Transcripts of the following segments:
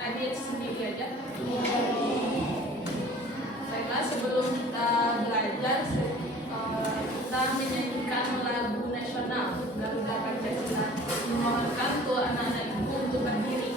Adit sendiri aja. Baiklah, sebelum kita belajar, kita menyanyikan lagu nasional Garuda Pancasila. Mohonkan untuk anak-anak ibu untuk berdiri.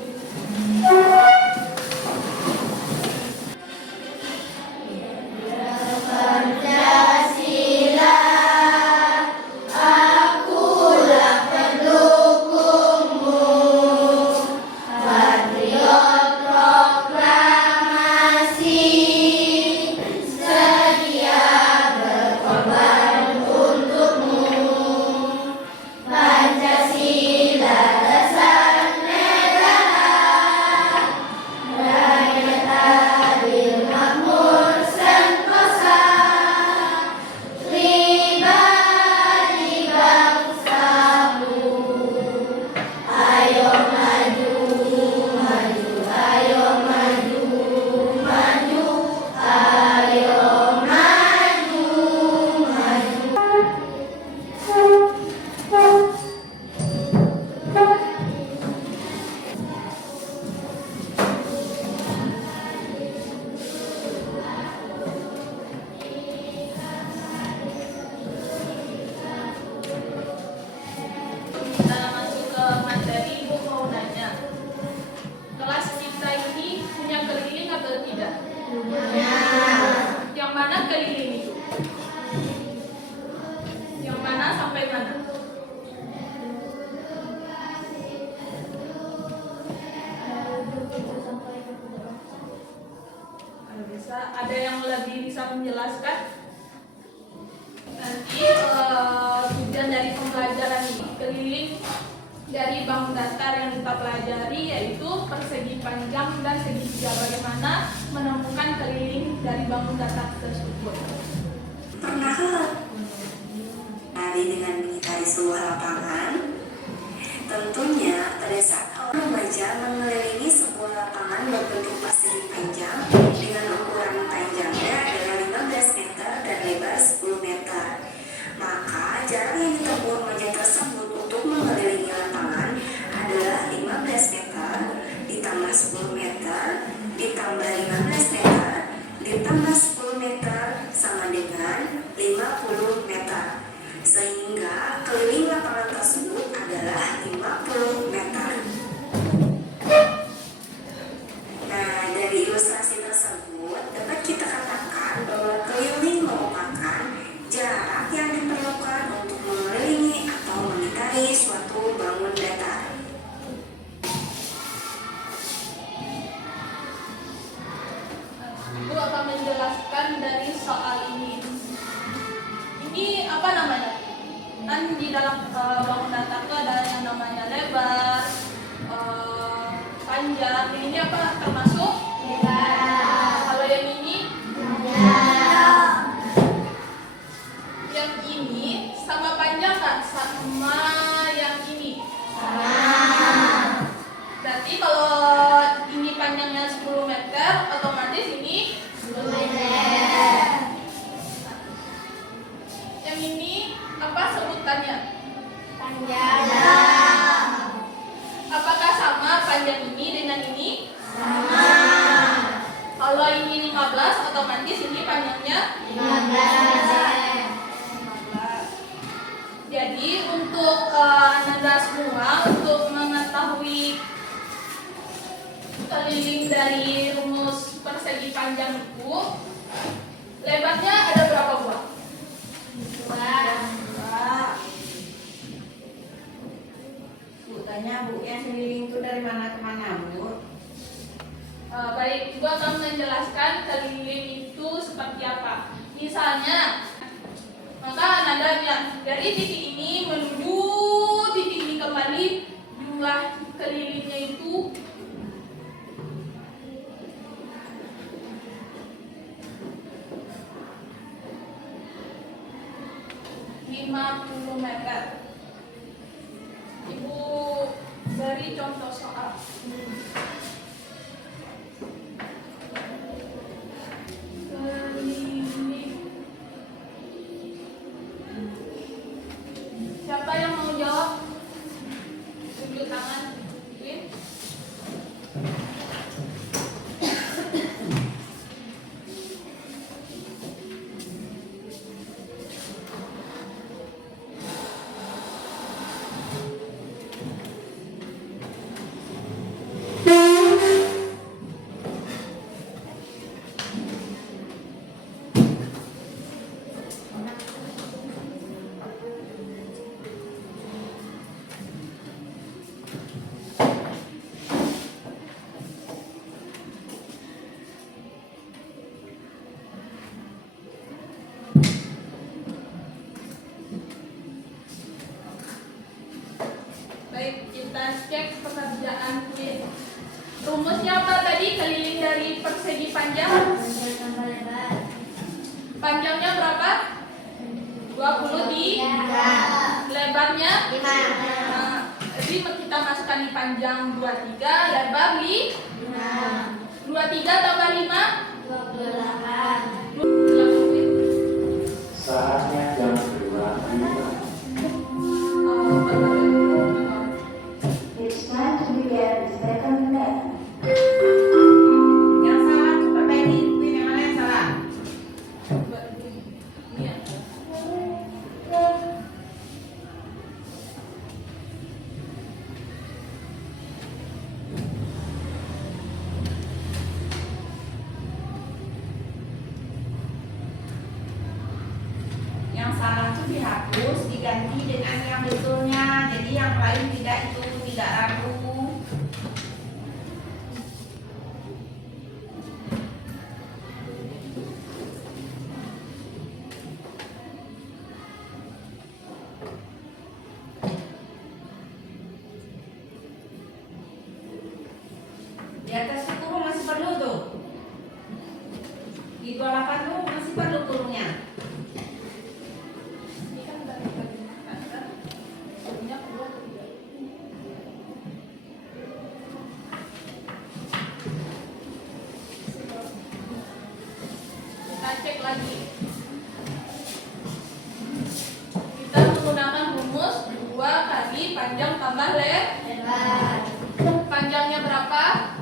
Yang mana keliling itu? Yang mana sampai mana? Kalau bisa, ada yang lebih bisa menjelaskan? Nanti tujuan dari pembelajaran ini keliling dari bangun datar yang kita pelajari yaitu persegi panjang dan segitiga. Bagaimana menemukan keliling dari bangun datar tersebut? Pernah lari dengan mengitari sebuah lapangan? Tentunya pada saat remaja mengelilingi sebuah lapangan berbentuk persegi panjang dengan ukuran panjangnya adalah 15 meter dan lebar 10 meter. Maka jarak yang ditempuh remaja tersebut untuk mengelilingi lapangan adalah 15 meter ditambah 10 meter ditambah 15 meter ditambah 10 meter sama dengan 50 meter. Sehingga keliling lapangan tersebut adalah 50 meter. Nah, dari ilustrasi tersebut dapat kita katakan bahwa keliling merupakan jarak yang diperlukan untuk mengelilingi atau mengitari suatu bangun datar. Ibu akan menjelaskan dari soal ini. Ini apa namanya? Kan di dalam bangun datar itu ada yang namanya lebar, panjang. Ini apa termasuk? Lebar. Kalau yang ini? Panjang. Yang ini sama panjang nggak? Sama yang ini? Sama. Berarti kalau ini panjangnya 10 meter, otomatis ini 10 meter. Yang ini apa sebutannya? Panjang. Apakah sama panjang ini dengan ini? Sama. Kalau ini 15, otomatis ini panjangnya 15. Jadi untuk Anda semua untuk mengetahui keliling dari rumus persegi panjang itu, lebarnya ada berapa buah? Bu, tanya Bu, yang keliling itu dari mana ke mana, Bu? Baik, Ibu akan menjelaskan keliling itu seperti apa. Misalnya, maka Anda bilang dari titik ini menuju titik ini kembali, jumlah kelilingnya itu 50 meter. Ibu beri contoh soal. Keliling. Siapa yang mau jawab? Tunjuk tangan. Win. panjang? Panjang tambah lebar. Panjangnya berapa? 20 di lebarnya 5. Nah, jadi kita masukkan di panjang 23, lebar di 23 tambah 5 28. Saatnya jam 2.05. It's time to begin the second lesson. Yang salah tuh perbaiki itu yang mana yang salah? Yang salah tuh dihapus, diganti dengan yang betulnya. Jadi yang lain tidak ragu. Di atas itu kurung masih perlu tuh. Di 28 tuh masih perlu kurungnya. Ini kan dari tadi kan punya kedua ketiga. Kita cek lagi. Kita menggunakan rumus 2 kali panjang tambah Lebar. panjangnya berapa?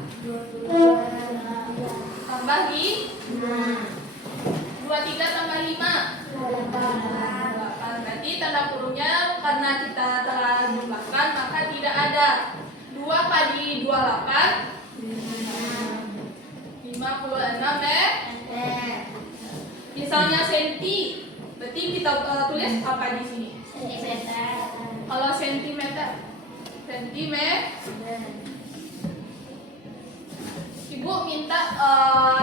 Tambah di 23 tambah 5 8. Nanti tanda kurungnya karena kita telah jumlahkan maka tidak ada. 2 kali 28 56 Misalnya senti, berarti kita tulis apa di sini? Sentimeter. Kalau sentimeter, Ibu minta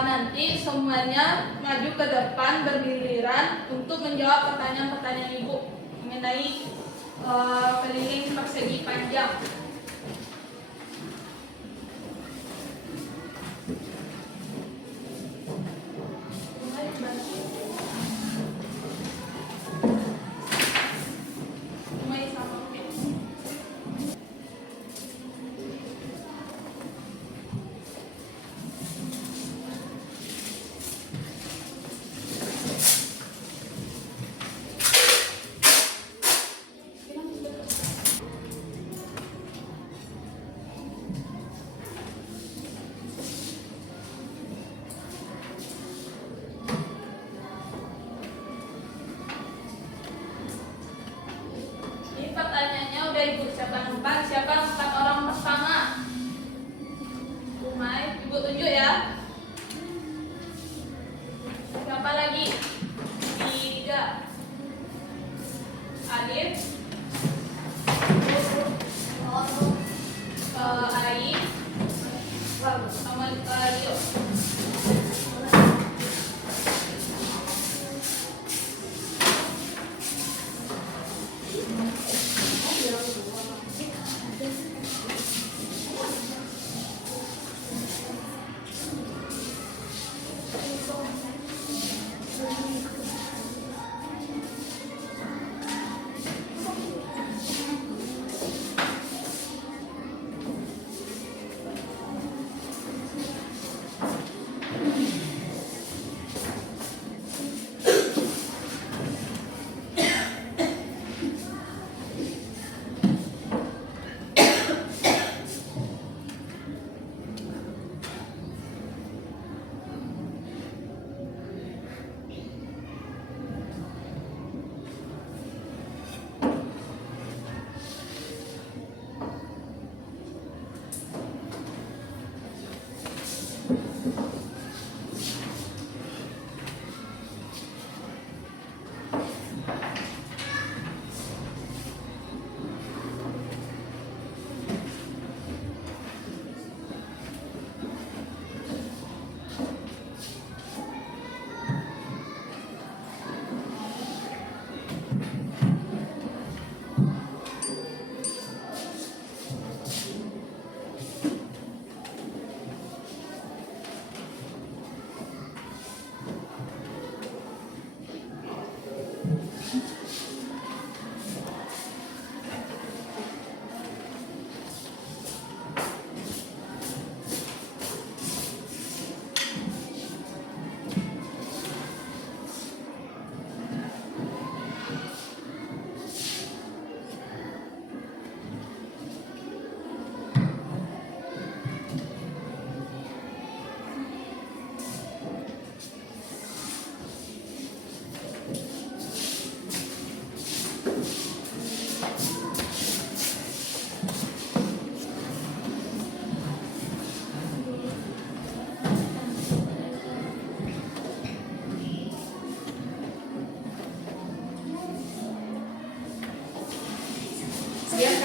nanti semuanya maju ke depan bergiliran untuk menjawab pertanyaan-pertanyaan Ibu mengenai keliling persegi panjang. Mulai sama oke.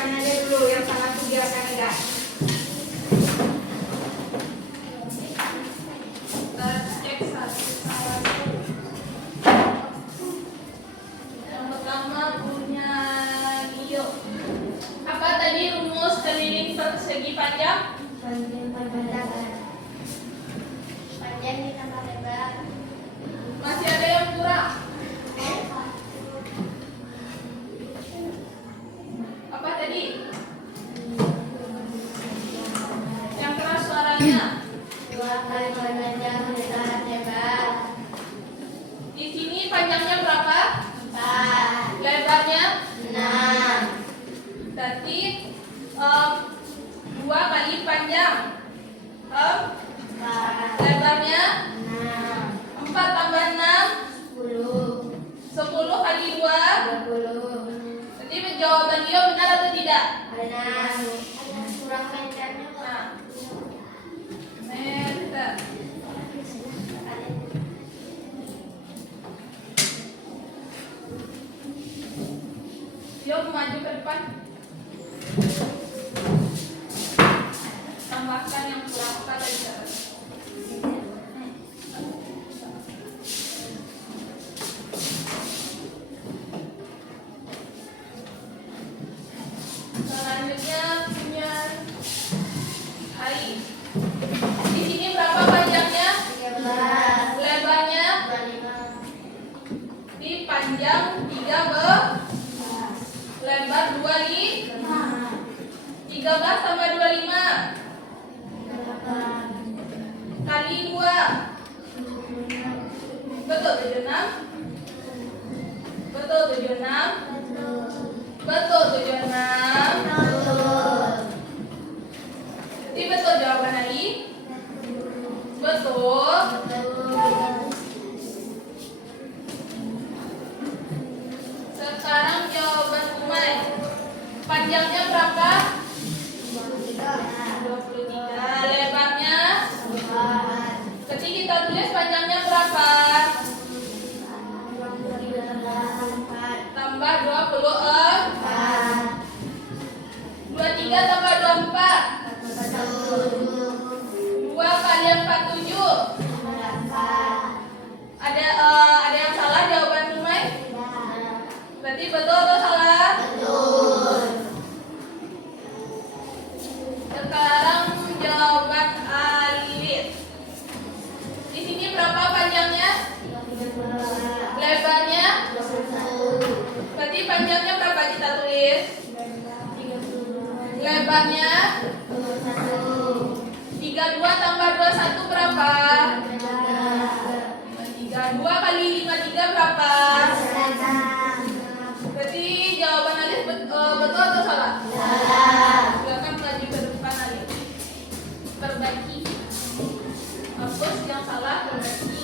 biasanya aja dulu, yang sama tuh biasanya enggak. Kita cek satu-satu. Yang pertama punya Gio. Apa tadi rumus keliling persegi panjang? Panjang ditambah lebar. Masih ada yang kurang? Apa tadi? Yang keras suaranya. 2 kali panjang ditambah lebar. Di sini panjangnya berapa? 4. Lebarnya? 6. Berarti 2 kali panjang. 4. Lebarnya 6. 4 tambah 6 10. 10 kali 2. 20. Berarti jawaban dia benar atau tidak? Benar. Kurang meternya Nah, meter. Dia maju ke depan. Tambahkan yang kurang apa tadi cara? Selanjutnya punya Hari. Di sini berapa panjangnya? 13. Lebarnya? 25. Di panjang 3 lebar 2 di 13 tambah 25 kali 2. Betul 76? Betul 76? Betul 76? Jadi betul jawaban Ali? Betul. Sekarang jawaban Umay. Panjangnya berapa? 23. Lebarnya? Ketika kita tulis panjangnya berapa? Tambah 24. 23 tambah 24. 2 kali 47. Ada yang salah jawaban Umay? Berarti betul atau salah? Sekarang jawaban Alif. Di sini berapa panjangnya? Lebarnya? Berarti panjangnya berapa kita tulis? Lebarnya? 32 tambah 21 berapa? 52 kali 53 berapa? Berarti jawaban Alif betul atau salah? Silakan maju ke depan Alif. Perbaiki. Hapus yang salah, perbaiki.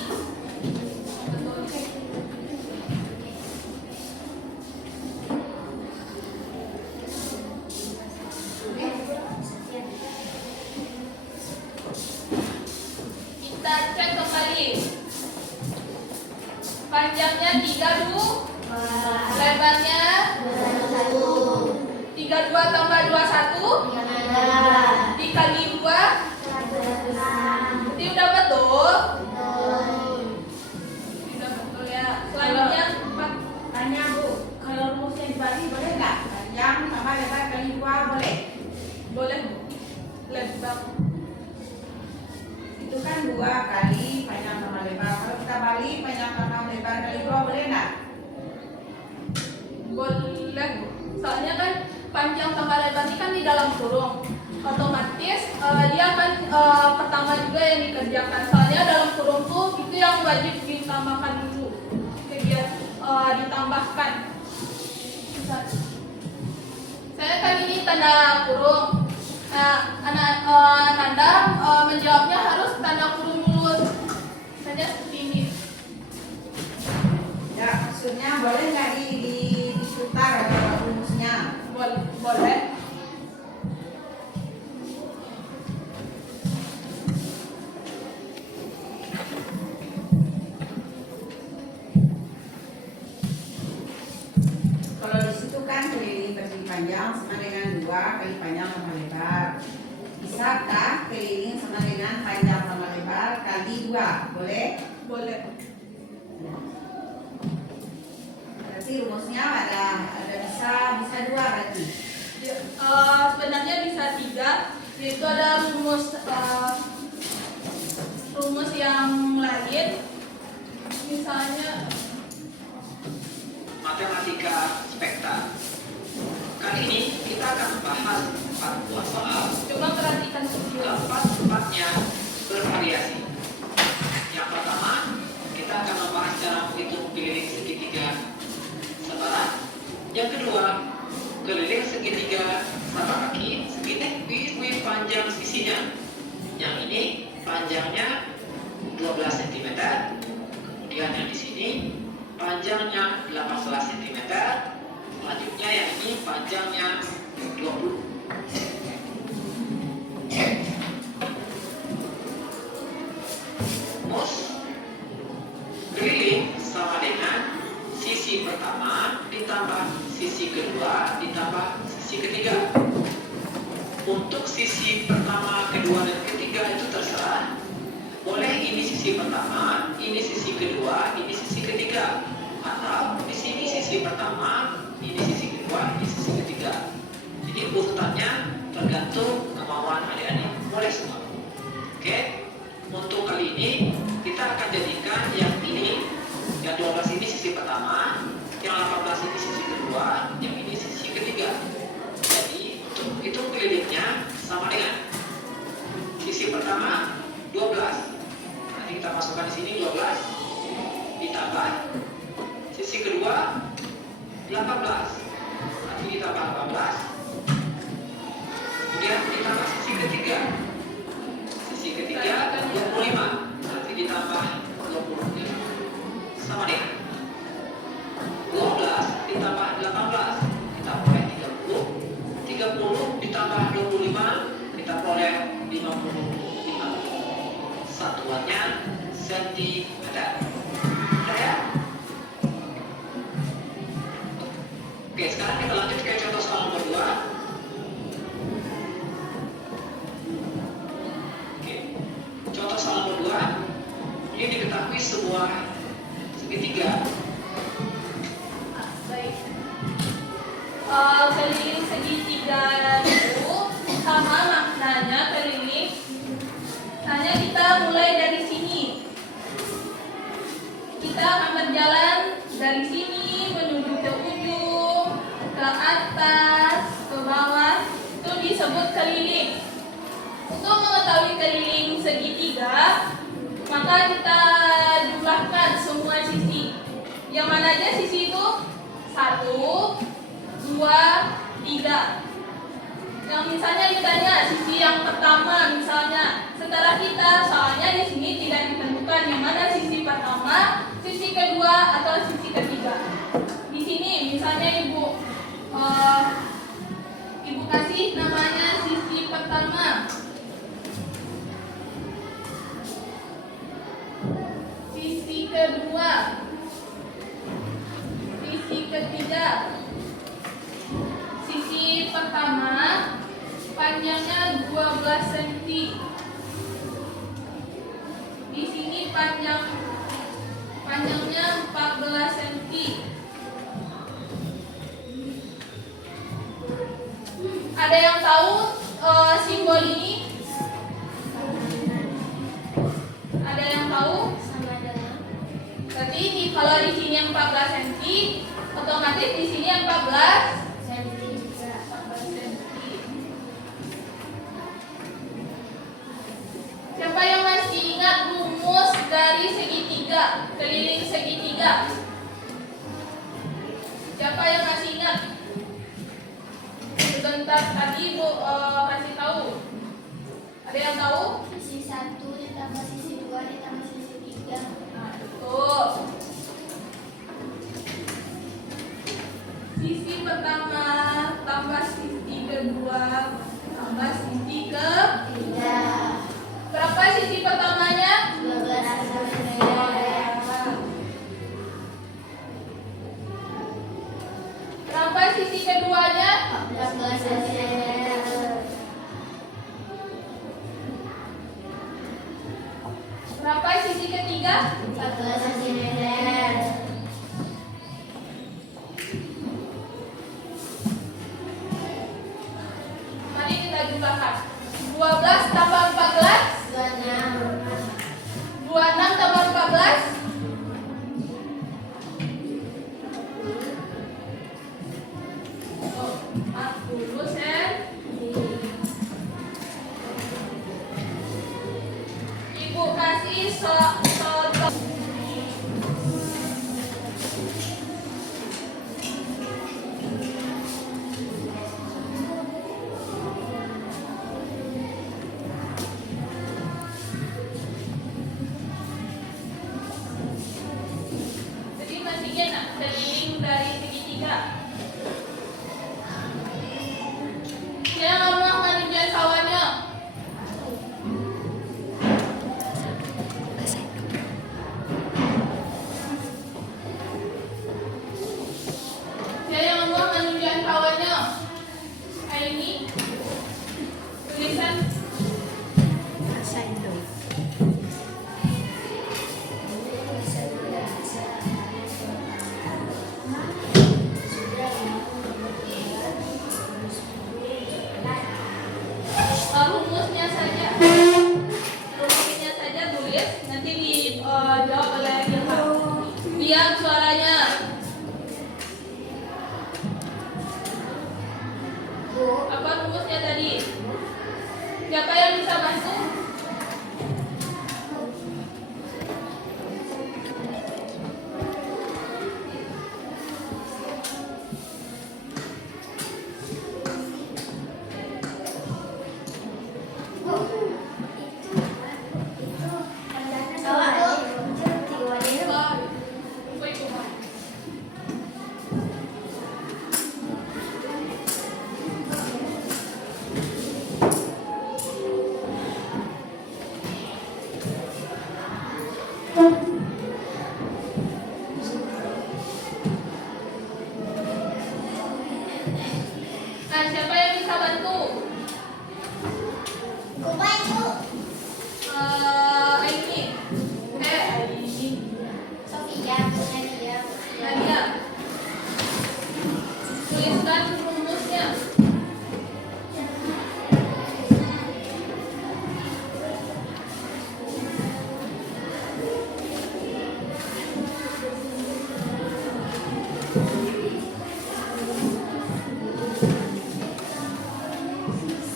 Betul. Kita cek kembali. Panjangnya 3 lebarnya 32 tambah 21 dikali 2. Ini udah betul. Udah betul ya. Selanjutnya 4. Tanya Bu, kalau rumusnya dibagi boleh nggak? Panjang tambah lebar kali 2 boleh? Boleh Bu. Lebar. Itu kan 2 kali panjang tambah lebar. Kalau kita balik panjang tambah lebar kali 2 boleh nggak? Boleh Bu. Soalnya kan panjang tambah lebar ini kan di dalam kurung. Otomatis dia akan pertama juga yang dikerjakan. Soalnya dalam kurung tuh itu yang wajib ditambahkan dulu. Kegiatan ditambahkan. Saya kan ini tanda kurung. Nah, Nanda menjawabnya harus tanda kurung dulu. Saja seperti ini. Ya, maksudnya boleh nggak diputar rumusnya? Boleh. Kalau di situ kan keliling persegi panjang sama dengan kedua kali panjang tambah lebar. Bisakah keliling sama dengan panjang tambah lebar kali 2? Boleh? Boleh. Berarti rumusnya ada bisa 2 berarti. Ya, sebenarnya bisa 3, yaitu ada rumus yang lain, misalnya matematika spekta. Kali ini kita akan membahas 4 buah soal. coba perhatikan video. Keempat-empatnya bervariasi. Yang pertama, kita akan membahas cara menghitung keliling segitiga sepadan. Yang kedua, keliling segitiga satu kaki, segitiga panjang sisinya. Yang ini panjangnya 12 cm. Kemudian yang di sini panjangnya 18 cm. Selanjutnya yang ini panjangnya 20. Rumus keliling sama dengan sisi pertama ditambah sisi kedua ditambah sisi ketiga. Untuk sisi pertama, kedua, dan ketiga itu terserah. Boleh ini sisi pertama, ini sisi kedua, ini sisi ketiga. Atau di sini sisi pertama, ini sisi kedua, ini sisi ketiga. Jadi urutannya tergantung kemauan adik-adik. Boleh semua. Oke. Untuk kali ini kita akan jadikan yang ini, yang 12 ini sisi pertama, yang 18 ini sisi kedua, yang ini sisi ketiga. Jadi untuk hitung kelilingnya sama dengan sisi pertama 12. Nanti kita masukkan di sini 12 ditambah sisi kedua 18. Nanti ditambah 18. Kemudian ditambah sisi ketiga. Sisi ketiga 25. Nanti ditambah 20. Sama dengan 12 ditambah 18. Kita boleh 30. 30 ditambah 25 kita boleh 55. Satuannya sentimeter. Ya? Oke, sekarang kita lanjut ke contoh soal nomor 2. Oke. Contoh soal nomor 2. Ini diketahui sebuah segitiga. Baik. Keliling segitiga itu sama maknanya keliling. Hanya kita mulai dari sini. Kita akan berjalan dari sini menuju ke ujung, ke atas, ke bawah. Itu disebut keliling. Untuk mengetahui keliling segitiga, maka kita jumlahkan semua sisi. Yang mana aja sisi itu? 1, 2, 3. Yang misalnya ditanya sisi yang pertama misalnya, setelah kita soalnya di sini tidak ditentukan yang mana sisi pertama, sisi kedua atau sisi ketiga. Di sini misalnya ibu kasih namanya sisi pertama. Sisi kedua. Sisi ketiga. Sisi pertama panjangnya 12 cm. Di sini panjangnya 14 cm. Ada yang tahu simbol ini? Ada yang tahu? Sama dengan Berarti kalau di sini yang 14 cm, otomatis di sini yang 14 sentimeter. cm. Siapa yang masih ingat rumus dari segitiga, keliling segitiga? Siapa yang masih ingat? Sebentar tadi Bu kasih tahu. Ada yang tahu? Sisi 1 ditambah sisi 2 ditambah sisi 3. Nah, itu. Sisi pertama tambah sisi kedua tambah sisi ketiga. Berapa sisi pertamanya? 12 cm. Berapa sisi keduanya? 14 cm. 14 cm. Mari kita jumlahkan. 12 tambah 14. 26. 26 tambah 14. Oh, 40 sen. Ibu kasih contoh. Jadi mestinya nak keliling dari segitiga. Saya ngomong menunjukkan kawannya. Saya ngomong menunjukkan kawannya. Kayak ini. Tulisan. Rumusnya saja tulis, nanti dijawab oleh Ilham. Lihat suaranya. Apa rumusnya tadi? Siapa yang bisa bantu? Nah, siapa yang bisa bantu? Aini. Aini. Nadia. Tuliskan rumusnya.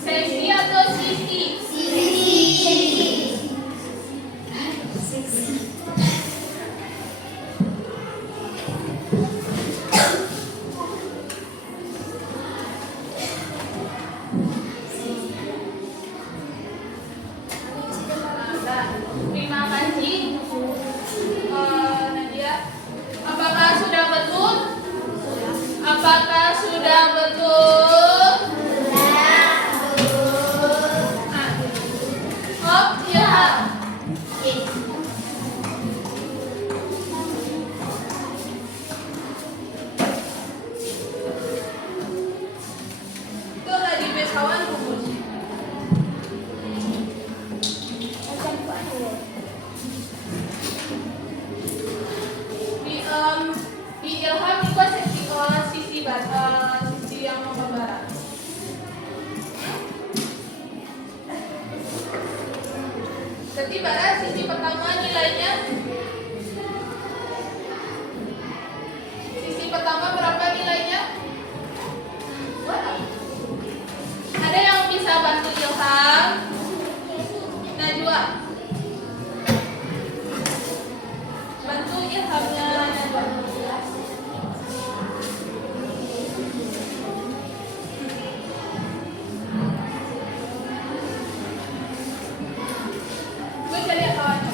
Sesi atau sisi? Terima kasih Nadia. Apakah sudah betul? Apakah sudah betul? Oh, ya. Itu lagi besawan rumus. Di Ilham itu sisi yang menggambaran. Jadi pada sisi pertama nilainya. Sisi pertama berapa nilainya? Ada yang bisa bantu Ilham? Najwa. Bantu Ilhamnya Najwa. Gue cari kawannya.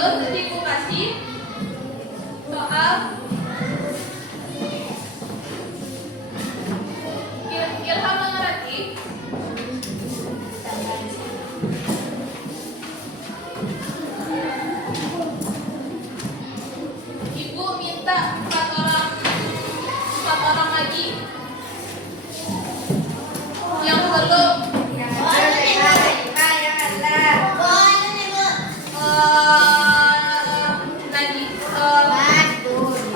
Yuk, nanti aku kasih soal Ilham mengerti. Ibu minta 4 orang lagi yang belum.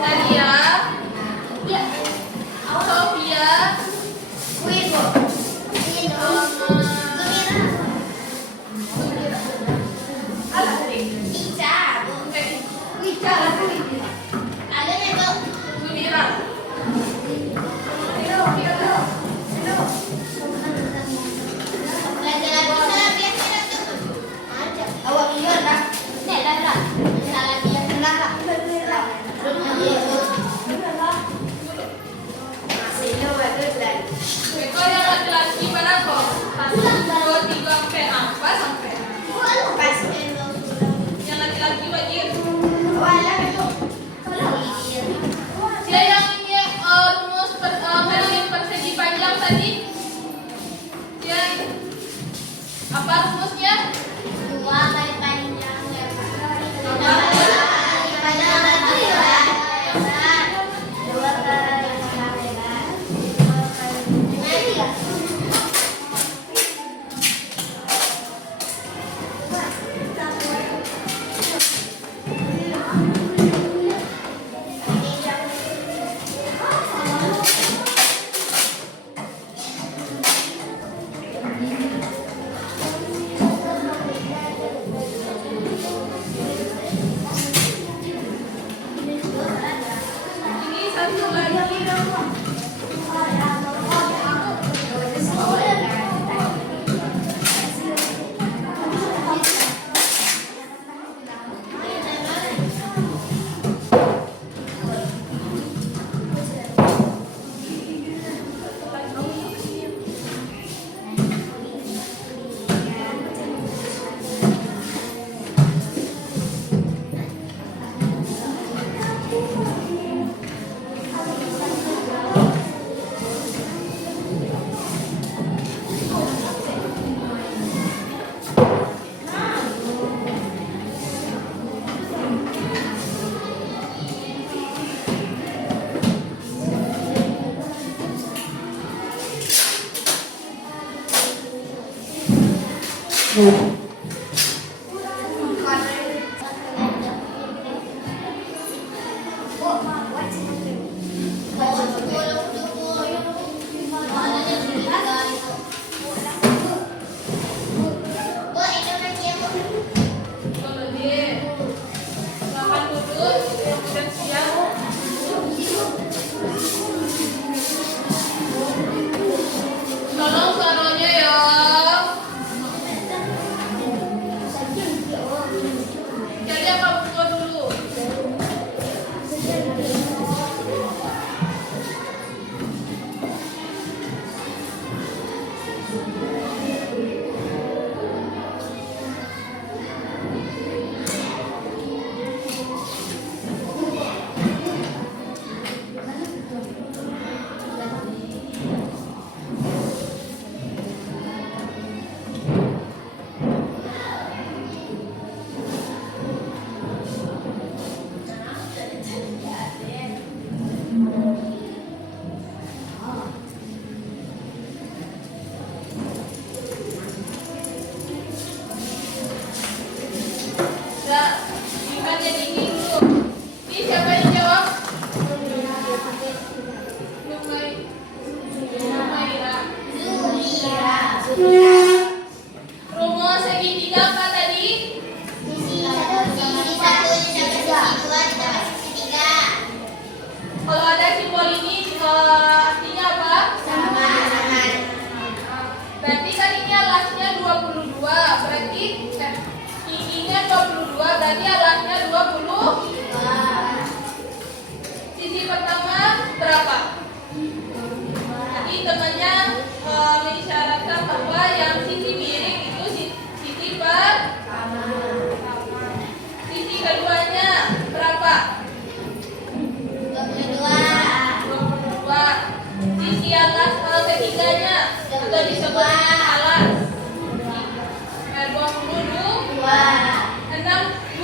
Nadia, Sofia, Sumira. Kalau yang laki-laki mana kok? 1, 2, 3, sampai apa sampai? Yang laki-laki wajib.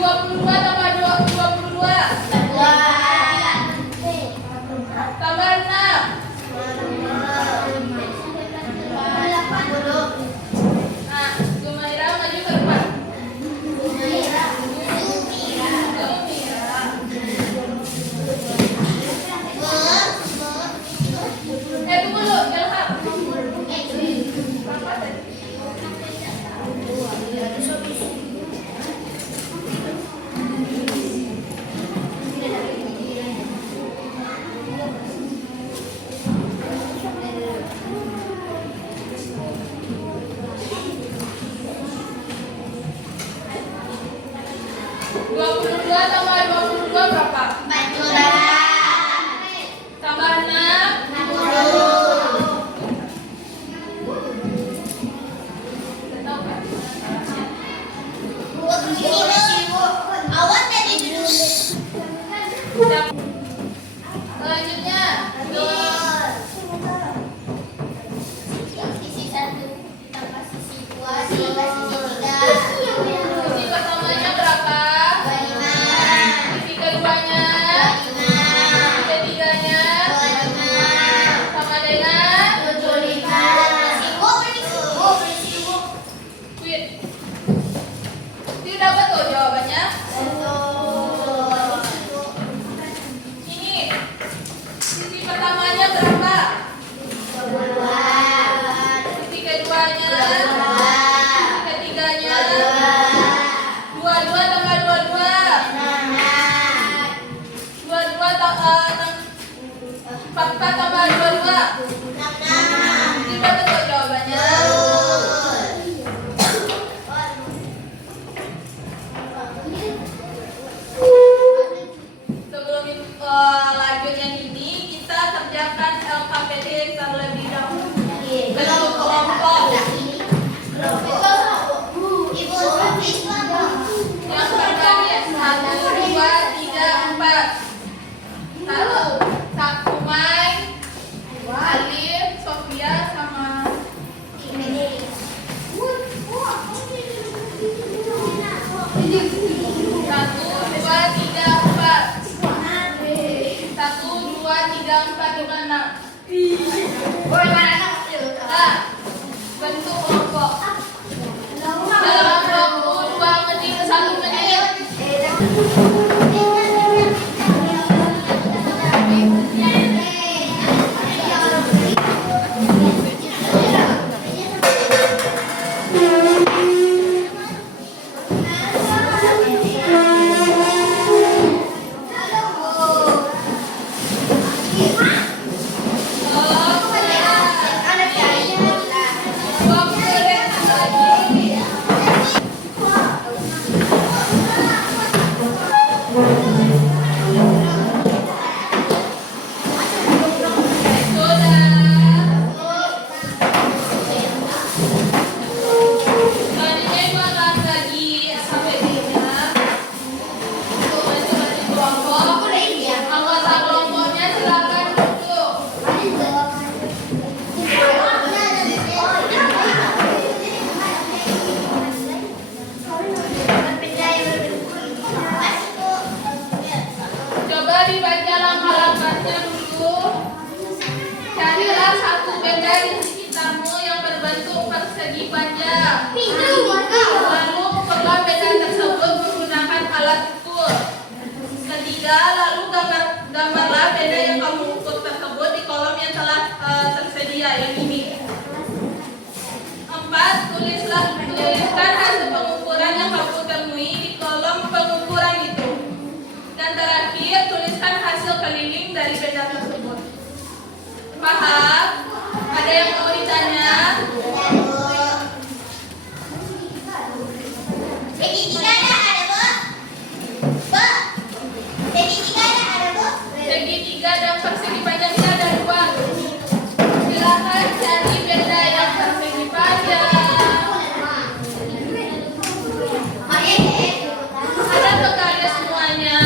22 tambah 22. Tambah 6. Nah, Gumaira maju ke depan. Gumaira. Tunggu dulu, jangan. Apa tadi? Dua puluh dua tambah 22 berapa? Tambah 6. Tahu kan? Selanjutnya, sisi pertamanya berapa? Sisi keduanya? Sisi ketiganya? Sama dengan? Quit. Tidak betul jawabannya. Ini sisi pertamanya berapa? Sisi keduanya? Sisi ketiganya? 22 tambah 22. 22 tambah 44 tambah 22. Tidak betul jawabannya. Sebelum lanjut yang ini, kita kerjakan LKPD terlebih dahulu. Bentuk kelompok. Yang berbaris 1, 2, 3, 4. Lalu Sakumai, Alif, Sofia, sama satu, dua, tiga, empat. 1, 2, 3, 4 di mana? Nah, bentuk kelompok. Dalam waktu 2 menit ke 1 menit. Dibaca langkah-langkahnya dulu. Carilah satu benda di sekitarmu yang berbentuk persegi panjang. Lalu ukurlah benda tersebut menggunakan alat ukur. Ketiga, lalu gambarlah benda yang kamu ukur tersebut di kolom yang telah tersedia yang ini. 4, tuliskan hasil pengukuran yang kamu temui di kolom pengukuran itu. Dan terakhir, tuliskan hasil keliling dari benda tersebut. Paham? Ada yang mau ditanya? Segitiga dan persegi panjangnya ada 2. Silakan cari benda yang persegi panjang. Ada penggaris semuanya.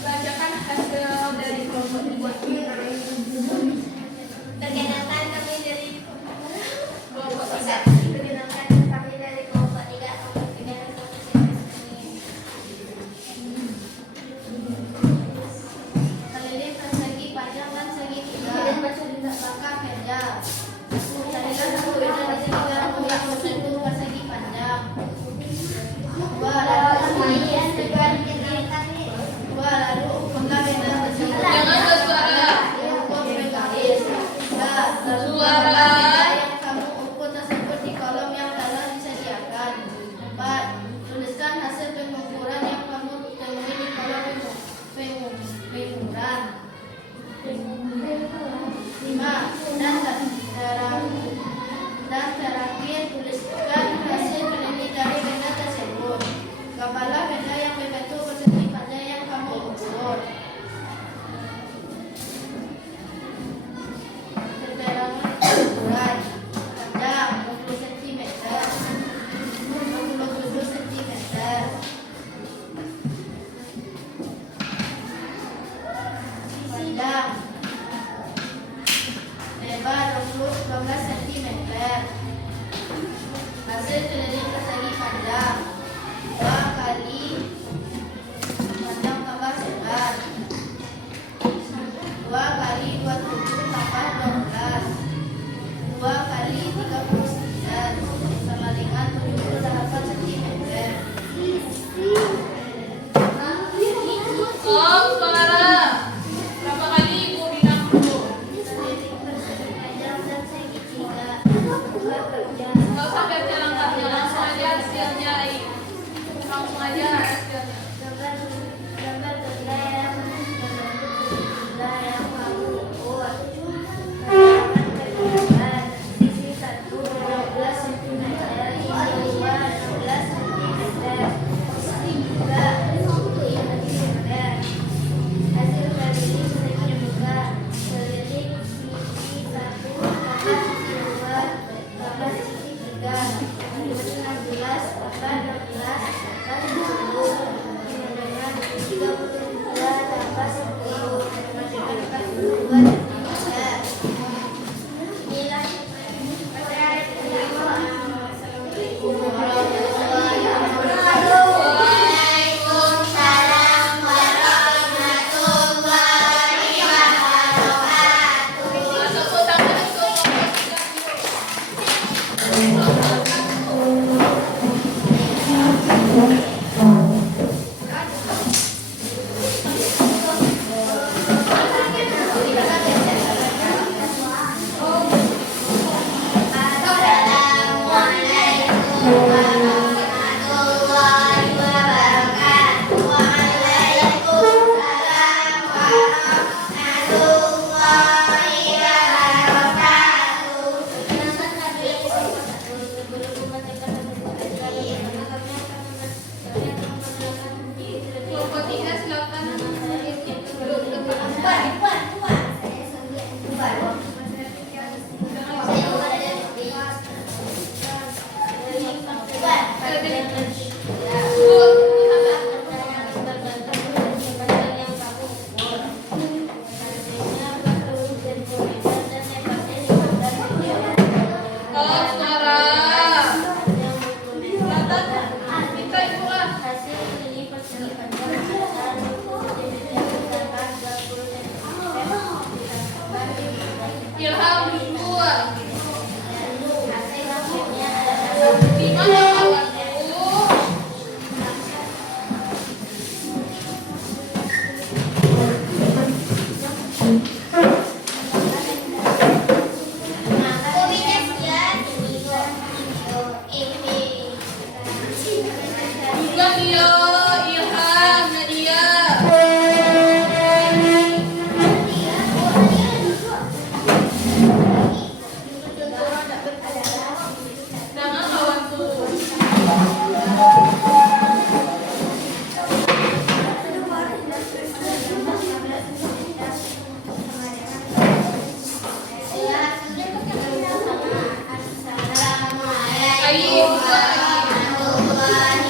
Bacakan hasil dari kelompok 3. Perkenalkan kami dari Kelompok 3. Perkenalkan kami dari kelompok 3. Kelompok 3 dan kelompok 3. Keliling persegi panjang dan segi 3. Maka kerja. Carilah satu ide dari 3 yang itu persegi panjang. 2. Lalu ukurlah beda persegi. Jangan bersuara. Ukur garis. Suara. Yang kamu ukur tersebut di kolom yang telah disediakan. 4. Tuliskan hasil pengukuran yang kamu temui di kolom pengukuran. 5. Dan terakhir tuliskan hasil penelitian dari benda tersebut. Gambarlah benda yang membentuk persegi panjang yang kamu ukur. Keterangan ukuran panjang 20 cm, 27 cm. Panjang lebar 12 cm. Hasil keliling persegi panjang 2 kali panjang tambah lebar, 2 kali 27 tambah 12, 2 kali 39 sama dengan 78 cm. Om, suara. Berapa kali ibu bilang dulu? Keliling persegi panjang dan segi 3. Nggak usah baca lengkapnya, langsung aja hasilnya. Langsung aja hasilnya. Gambar benda yang membentuk benda yang kamu ukur. Katakan ketinggian sisi 1 12 cm, sisi 2 16 cm, sisi 3 10 cm. Hasil keliling persegi juga keliling sisi 1 tambah sisi 2 tambah sisi 3 16 tambah 16 tambah 10 dengan 32 tambah 10 dengan 42 cm. Inilah Assalamualaikum warahmatullahi wabarakatuh. Waalaikumsalam warahmatullahi wabarakatuh. Tepuk tangan untuk Assalamualaikum warahmatullahi wabarakatuh. Waalaikumsalam warahmatullahi wabarakatuh. kelompok 3 silakan. Om, suara. Minta ibu lah. Hasil keliling persegi panjang sekitar 20 cm. Ilham dulu. Hasil hasilnya adalah Di mana kawanku? Juga dia, Ilham, Nadia. Jangan kawanku. Assalamualaikum warahmatullahi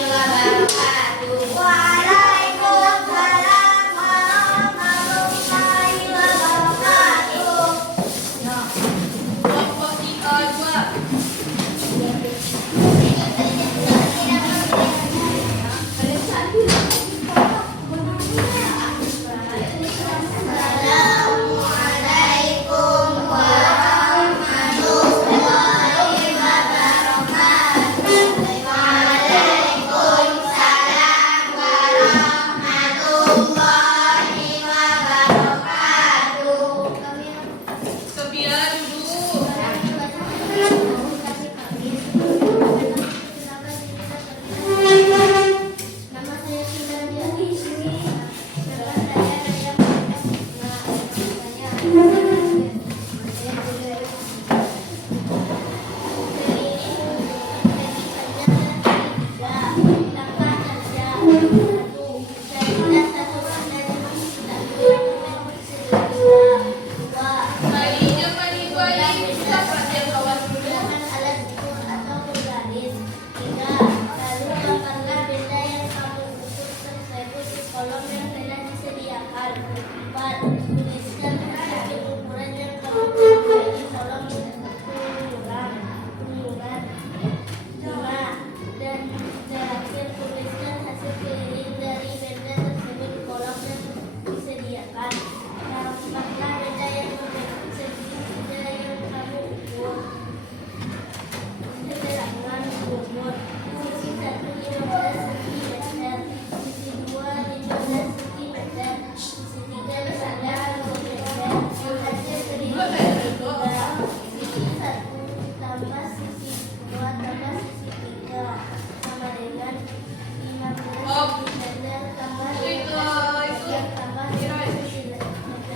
dengan 15 Oh. cm tambah Itu 15 yang tambah kira 15 cm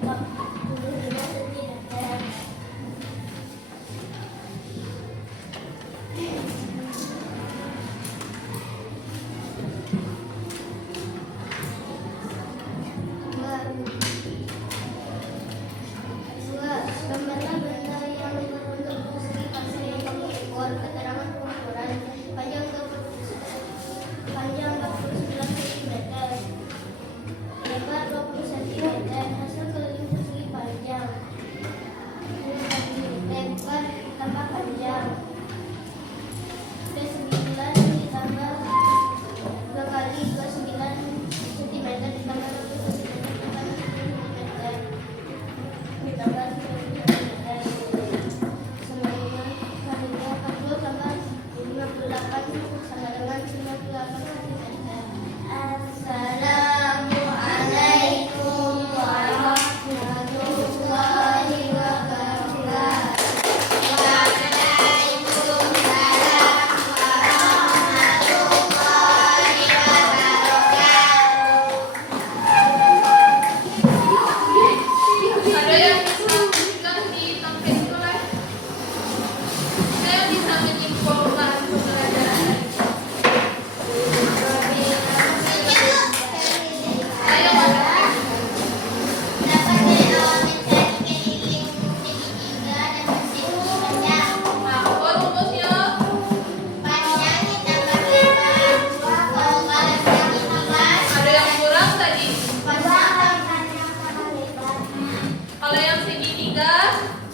45 cm. Dua, gambarlah benda yang berbentuk persegi pasir yang mengekor. Keterangan pengukuran panjang 29 cm, lebar 20 cm. Hasil keliling persegi panjang lebar tambah panjang. D9 ditambah 2 kali 29 cm ditambah 20 cm ditambah 10 cm ditambah 30 cm sama dengan 40 tambah 58 sama dengan 98 cm. Assalamualaikum warahmatullahi wabarakatuh. Ada yang bisa menunjukkan di tempat sekolah? Saya bisa menyimpulkan pembelajaran. Ayo, Mas. Dapat mencari keliling segitiga dan persegi panjang. Apa rumusnya? Panjang ditambah lebar kalau segitiga. Ada yang kurang tadi? Panjang tambah lebar. Kalau yang segitiga,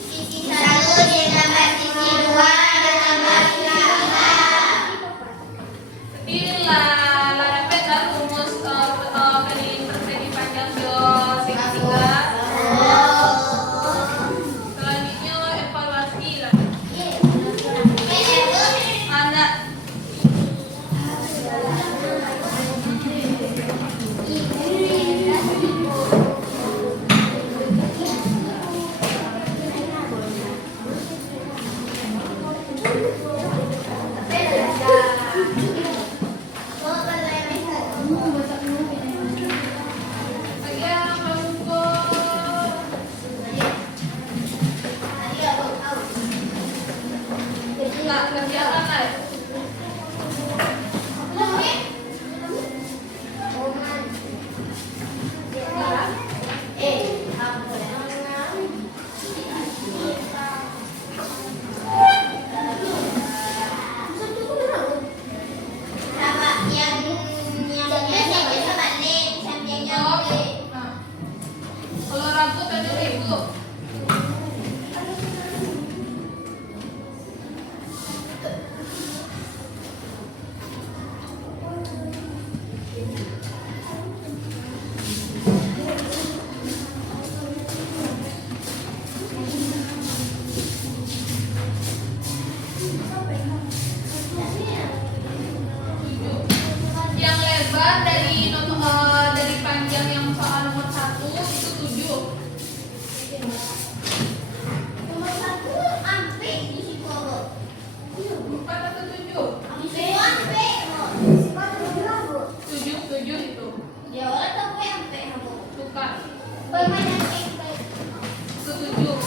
Sisi 1 ditambah sisi 2 ditambah sisi 3. jadi Lara kan rumus keliling persegi panjang ke segitiga. Selanjutnya evaluasi lah. Mana? Lagi yang mengukur. Nggak kerjakan lah. Nah, kalau rambut ada itu. Yang lebar dari panjang yang soal nomor 1 itu 7. Bukan atau 7? 7 itu. Bukan. Itu 7.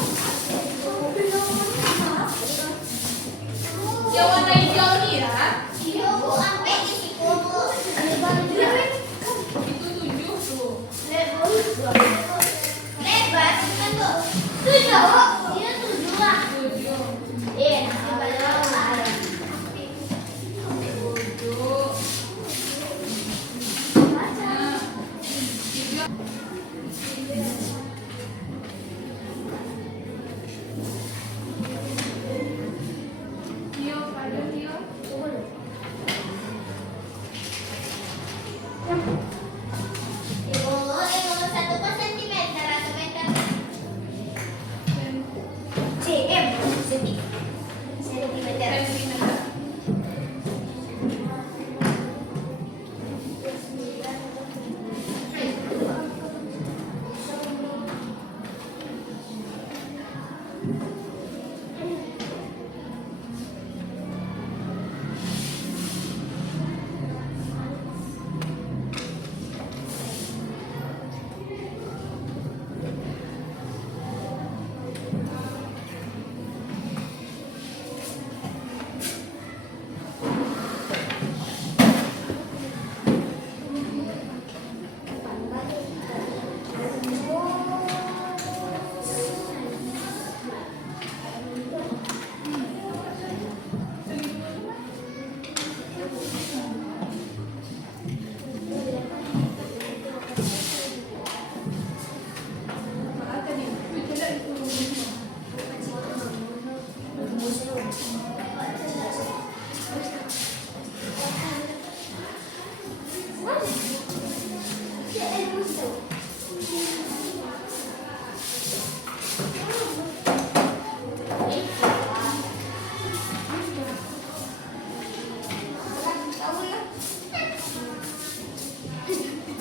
Yang warna hijau nih ya. Iya, Bu, sampai di siku, Bu. Itu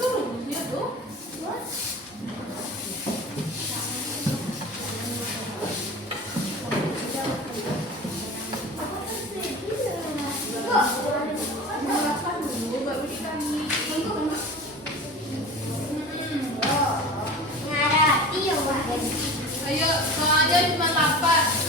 rumusnya tuh. Ayo, soalnya cuma 8.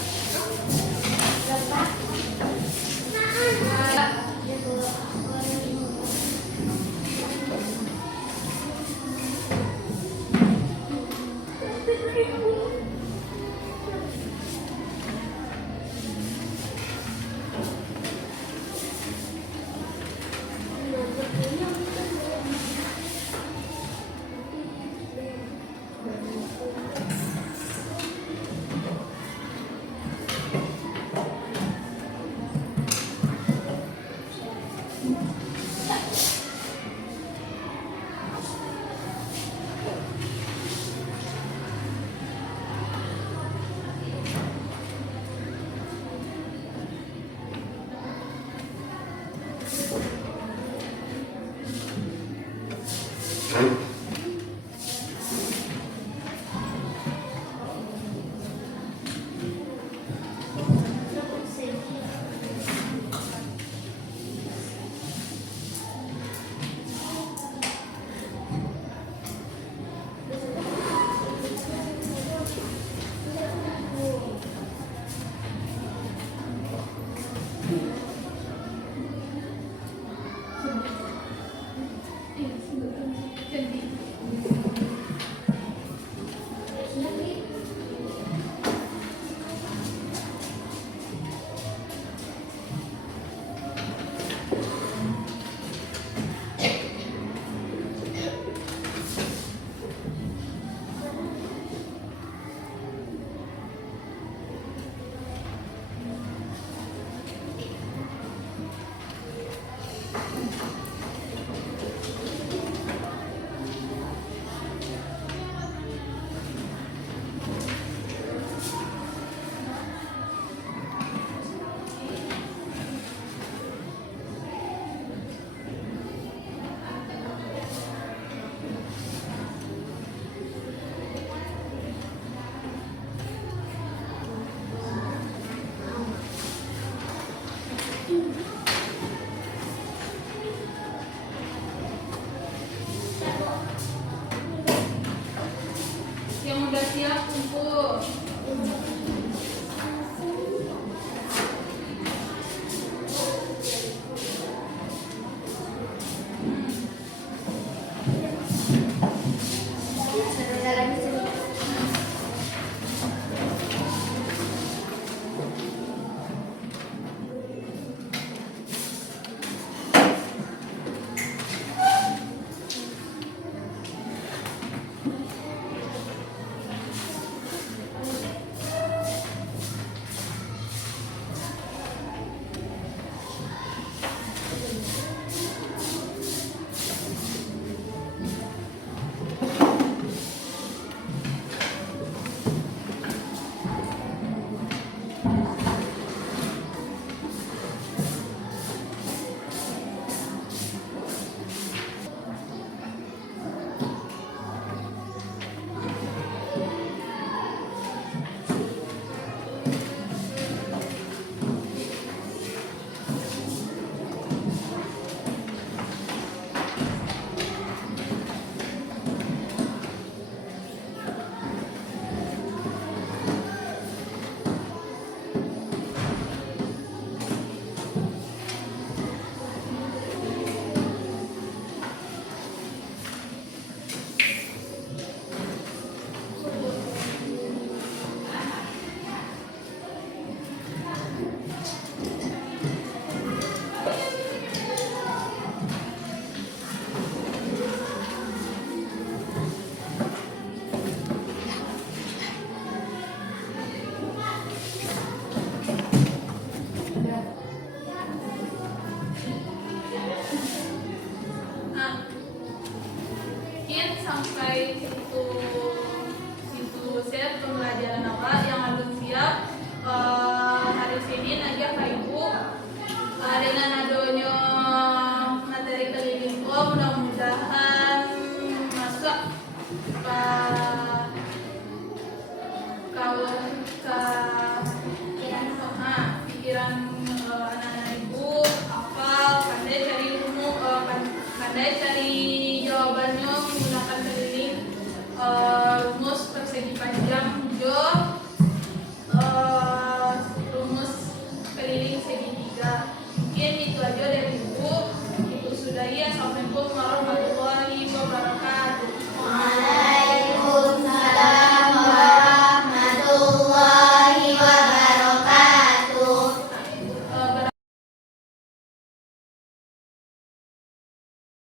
Andaikan